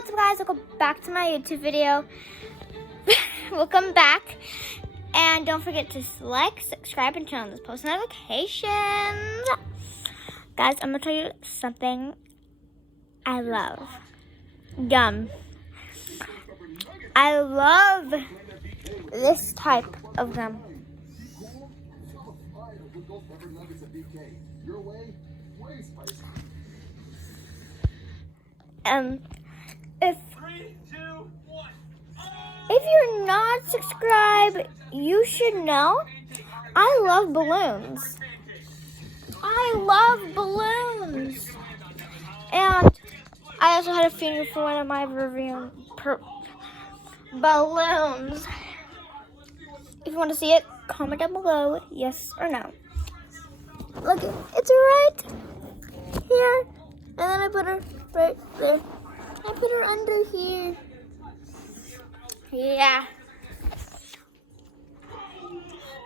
what's up guys, welcome back to my YouTube video. Welcome back, and don't forget to like, subscribe, and turn on those post notifications. Guys, I'm gonna tell you something I love. Gum. I love this type of gum. If you're not subscribed, you should know I love balloons. I love balloons. And I also had a feeling for one of my review balloons. If you want to see it, comment down below, yes or no. Look, it's right here. And then I put her right there. I put her under here. Yeah.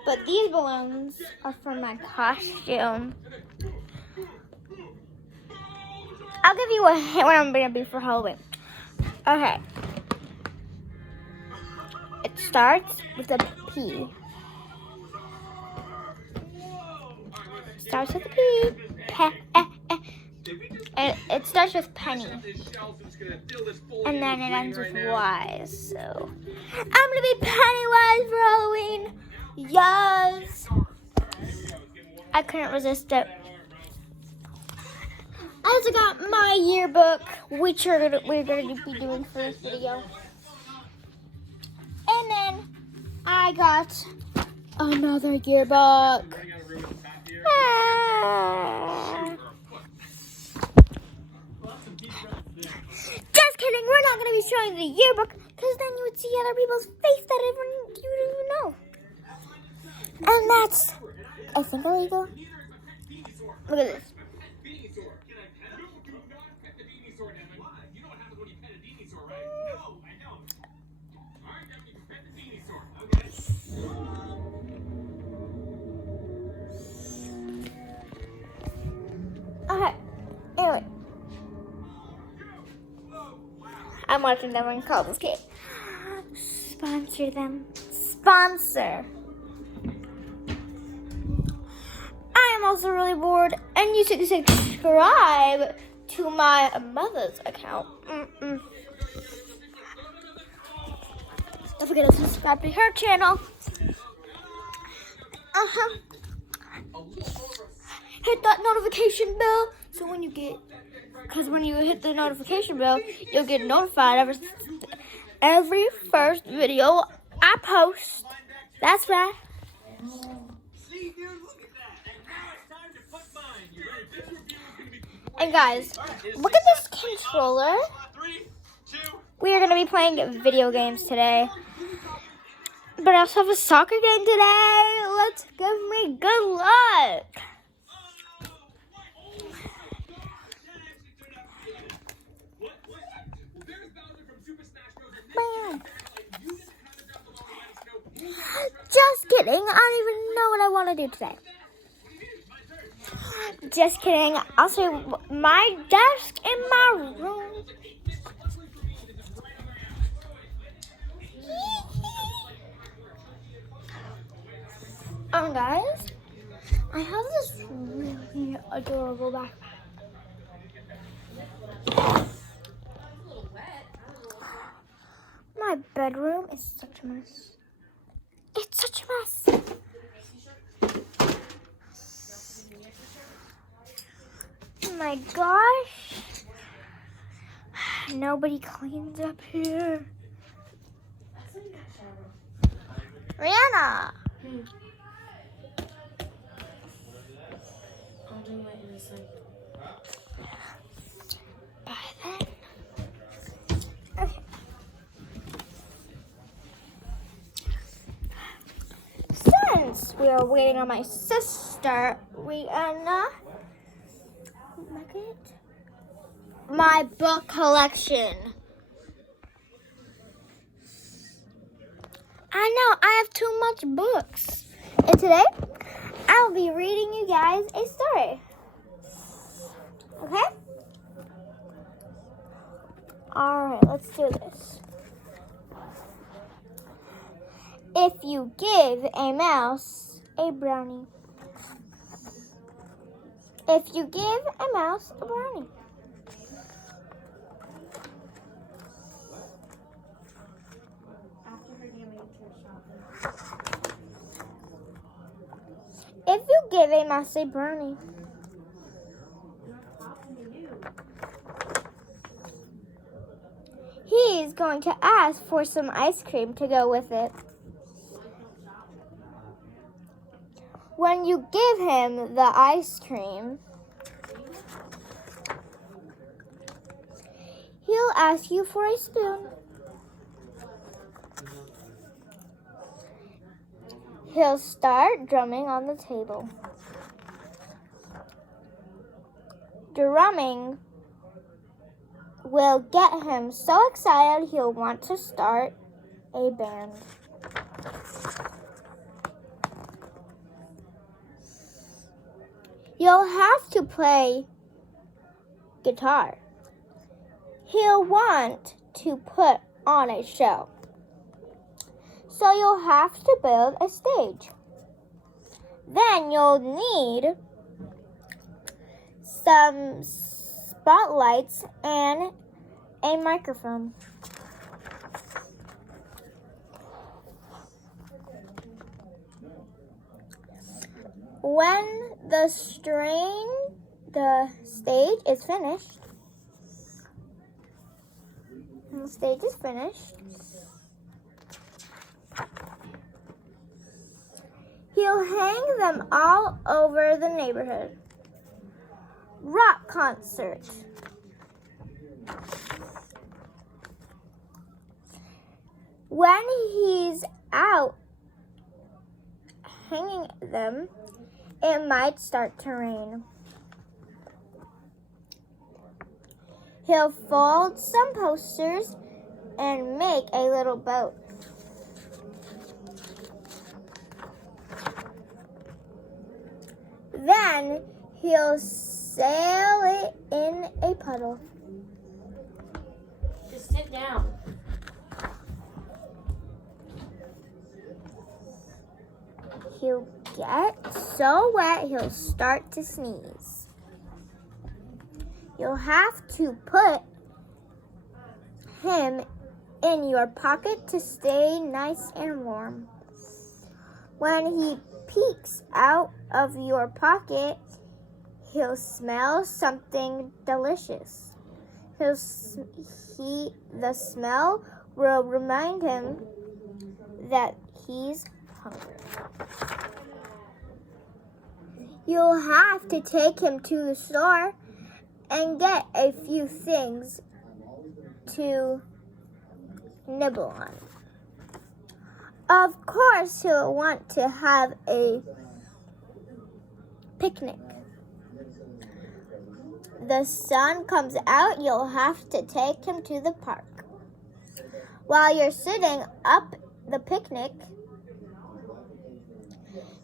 But these balloons are for my costume. I'll give you a hint what I'm going to be for Halloween. Okay. It starts with a P. Starts with a P. And it starts with Penny. And then it ends with Y. So I'm gonna be Pennywise for Halloween. Yes. I couldn't resist it. I also got my yearbook, which we're gonna be doing for this video. And then I got another yearbook. Just kidding, we're not going to be showing the yearbook because then you would see other people's face that you don't even know. And that's, I think, illegal. Look at this. Okay, anyway. I'm watching them on Cobbles Cave. Sponsor them. Sponsor. I am also really bored, and you should subscribe to my mother's account. Don't forget to subscribe to her channel. Hit that notification bell so when you get, because when you hit the notification bell, you'll get notified every first video I post. That's right. And guys, look at this controller. We are going to be playing video games today. But I also have a soccer game today. Let's give me good luck. Man. Just kidding. I don't even know what I want to do today. Just kidding. I'll say my desk in my room. Guys, I have this really adorable backpack. My bedroom is such a mess. It's such a mess. Oh my gosh. Nobody cleans up here. Rihanna. Since we are waiting on my sister, Rihanna, look at my book collection. I know, I have too much books. And today, I'll be reading you guys a story. Okay? Alright, let's do this. If you give a mouse a brownie. If you give a mouse a brownie. If you give a mouse a brownie. He's going to ask for some ice cream to go with it. When you give him the ice cream, he'll ask you for a spoon. He'll start drumming on the table. Drumming will get him so excited he'll want to start a band. You'll have to play guitar. He'll want to put on a show. So you'll have to build a stage. Then you'll need some spotlights and a microphone. When the stage is finished, he'll hang them all over the neighborhood. Rock concert. When he's out hanging them, it might start to rain. He'll fold some posters and make a little boat. Then he'll sail it in a puddle. Just sit down. He'll get so wet he'll start to sneeze. You'll have to put him in your pocket to stay nice and warm. When he peeks out of your pocket, he'll smell something delicious. The smell will remind him that he's hungry. You'll have to take him to the store and get a few things to nibble on. Of course, he'll want to have a picnic. The sun comes out, you'll have to take him to the park. While you're sitting up the picnic,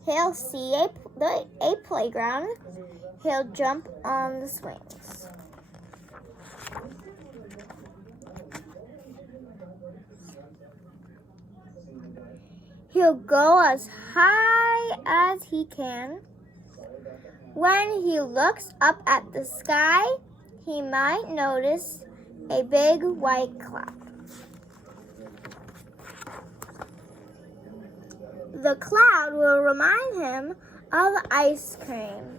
he'll see a playground. He'll jump on the swings. He'll go as high as he can. When he looks up at the sky, he might notice a big white cloud. The cloud will remind him of ice cream.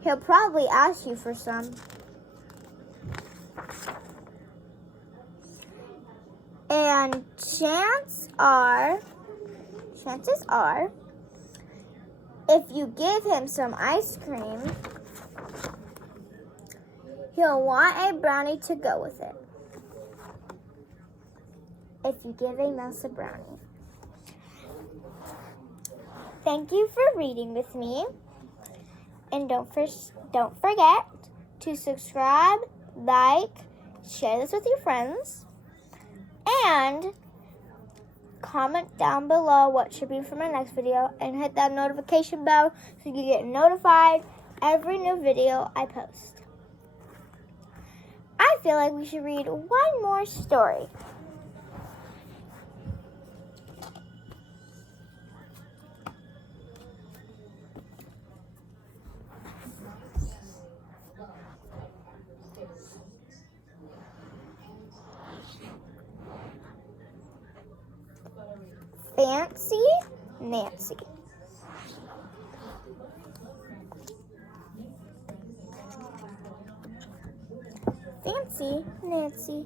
He'll probably ask you for some. And chances are, if you give him some ice cream, he'll want a brownie to go with it. If you give a mouse a brownie. Thank you for reading with me. And don't forget to subscribe, like, share this with your friends, and comment down below what should be for my next video, and hit that notification bell so you get notified every new video I post. I I feel like we should read one more story. Fancy Nancy. Fancy Nancy.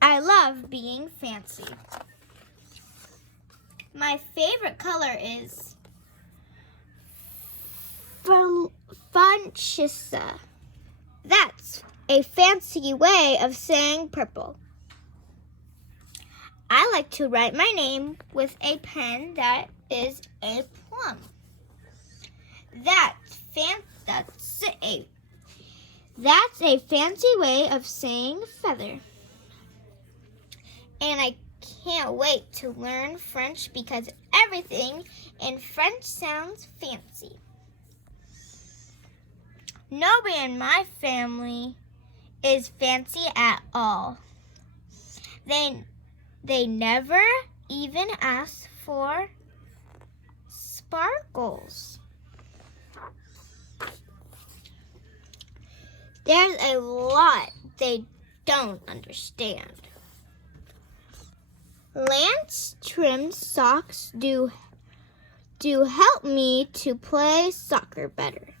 I love being fancy. My favorite color is fuchsia. That's a fancy way of saying purple. I like to write my name with a pen that is a plum. That's a fancy way of saying feather. And I can't wait to learn French because everything in French sounds fancy. Nobody in my family is fancy at all. They never even ask for sparkles. There's a lot they don't understand. Lance trimmed socks do help me to play soccer better.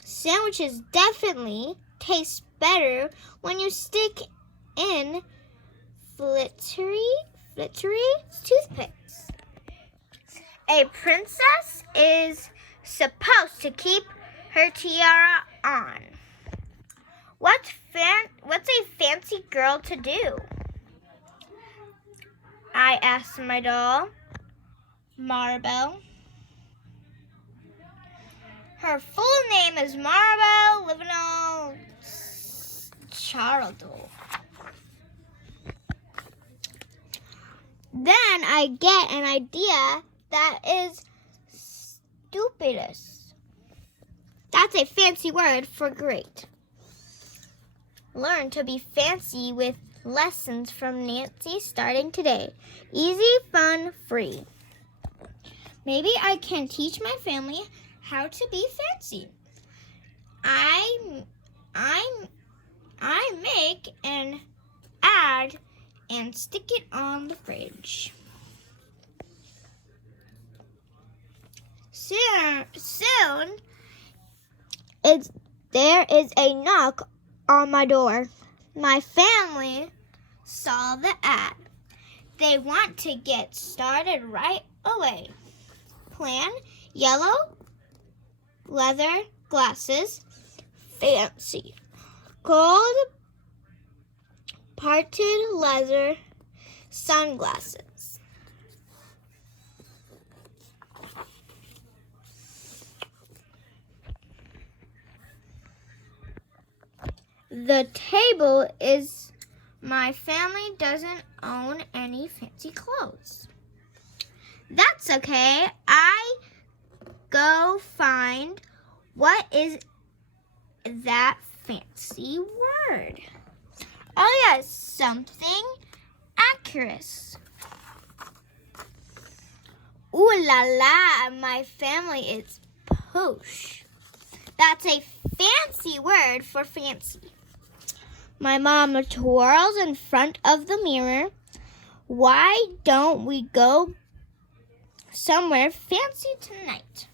Sandwiches definitely taste better when you stick in glittery toothpicks. A princess is supposed to keep her tiara on. What's a fancy girl to do? I asked my doll, Maribel. Her full name is Maribel Livinal Charlton. Then I get an idea that is stupidous. That's a fancy word for great. Learn to be fancy with lessons from Nancy starting today. Easy, fun, free. Maybe I can teach my family how to be fancy. I make an ad and stick it on the fridge. Soon there is a knock on my door. My family saw the ad. They want to get started right away. Plan: yellow leather glasses, fancy. Gold parted leather sunglasses. The table is my family doesn't own any fancy clothes. That's okay. I go find what is that fancy word. Oh yes, something accurate. Ooh la la, my family is posh. That's a fancy word for fancy. My mom twirls in front of the mirror. Why don't we go somewhere fancy tonight?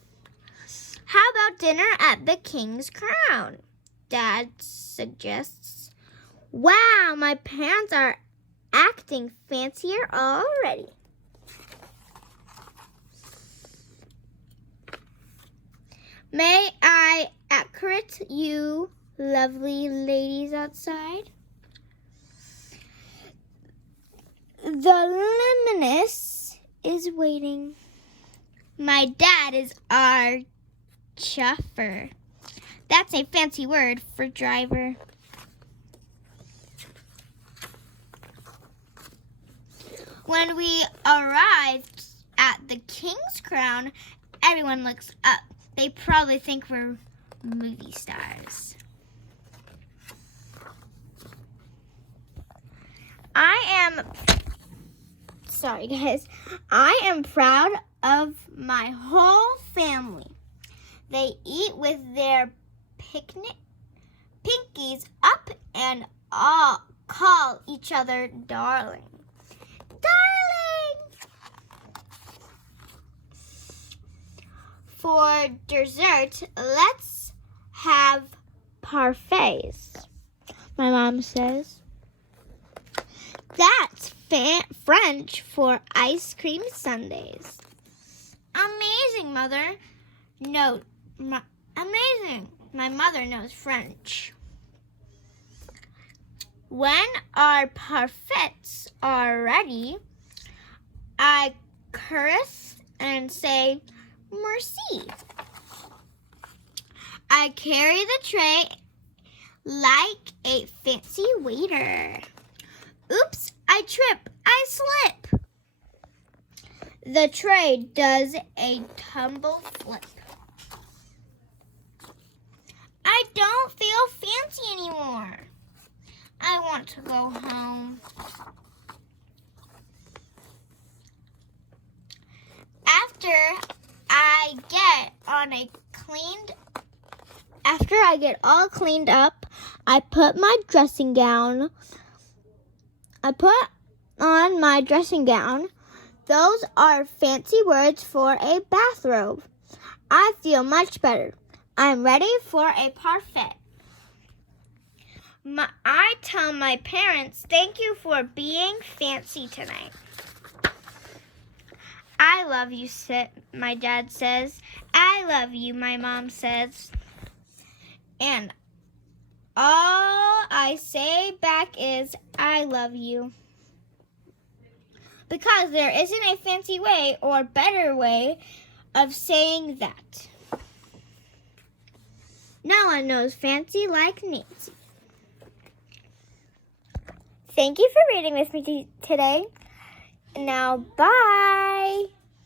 How about dinner at the King's Crown? Dad suggests. Wow, my parents are acting fancier already. May I accurate you lovely ladies outside? The luminous is waiting. My dad is our chauffeur. That's a fancy word for driver. When we arrived at the King's Crown, everyone looks up. They probably think we're movie stars. Sorry guys, I am proud of my whole family. They eat with their pinkies up and all call each other darling. Darling! For dessert, let's have parfaits, my mom says. That's French for ice cream sundaes. Amazing, Mother. No, amazing. My mother knows French. When our parfaits are ready, I curse and say, merci. I carry the tray like a fancy waiter. Oops, I trip, I slip. The tray does a tumble flip. I don't feel fancy anymore. I want to go home. After I get all cleaned up, I put on my dressing gown. Those are fancy words for a bathrobe. I feel much better. I'm ready for a parfait. I tell my parents, thank you for being fancy tonight. I love you, my dad says. I love you, my mom says. And all I say back is, I love you. Because there isn't a fancy way or better way of saying that. No one knows fancy like Nancy. Thank you for reading with me today. Now, bye.